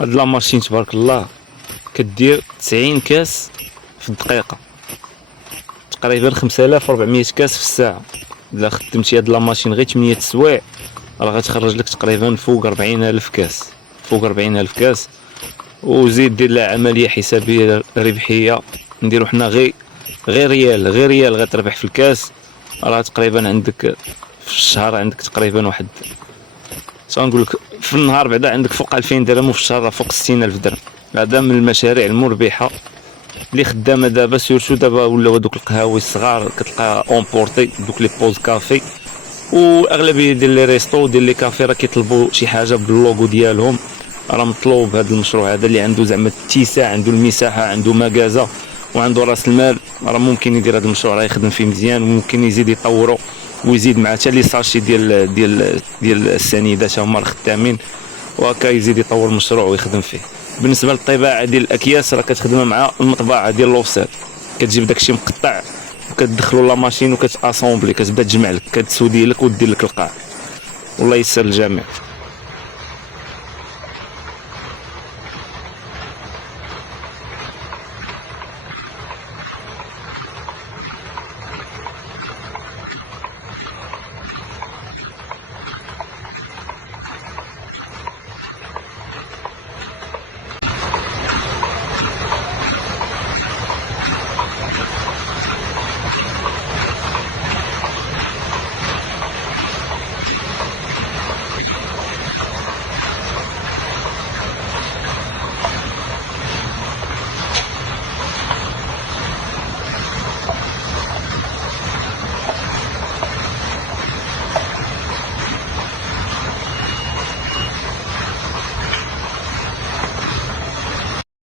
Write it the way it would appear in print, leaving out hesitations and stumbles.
هاد لا ماشين تبارك الله كدير 90 كاس في الدقيقه، تقريبا 5400 كاس في الساعه. الا خدمتي هاد لا ماشين غير 8 سوايع راه غتخرج لك تقريبا فوق 40000 كاس، فوق 40000 كاس. وزيد دير لها عمليه حسابيه ربحيه، نديرو حنا غير ريال غتربح في الكاس، راه تقريبا عندك في الشهر عندك تقريبا واحد، نقول لك في النهار بعدا عندك فوق 2000 درهم، وفي الشهر راه فوق 60000 درهم. هذا من المشاريع المربحه اللي خدامه دابا، سيرتو دابا ولاو دوك القهاوي الصغار كتلقى اونبورتي دوك لي بوز كافي، واغلبيه ديال لي ريستو ديال لي كافي راه كيطلبوا شي حاجه باللوغو ديالهم. راه مطلوب هذا المشروع هذا اللي عنده زعما اتساع، عنده المساحه، عنده مكازه وعنده راس المال، راه ممكن يدير هذا المشروع، راه يخدم فيه مزيان، وممكن يزيد يطورو ويزيد مع حتى لي ساشي ديال السنيدات هما الخدامين، وهكا يزيد يطور المشروع ويخدم فيه. بالنسبه للطباعه ديال الاكياس راه كتخدم مع المطبعه ديال لوفسيت، كتجيب داكشي مقطع وكتدخلو لا ماشين وكتاسومبلي، كتبدا تجمع لك، كتسودي لك ودير لك القاع. والله يسر الجميع.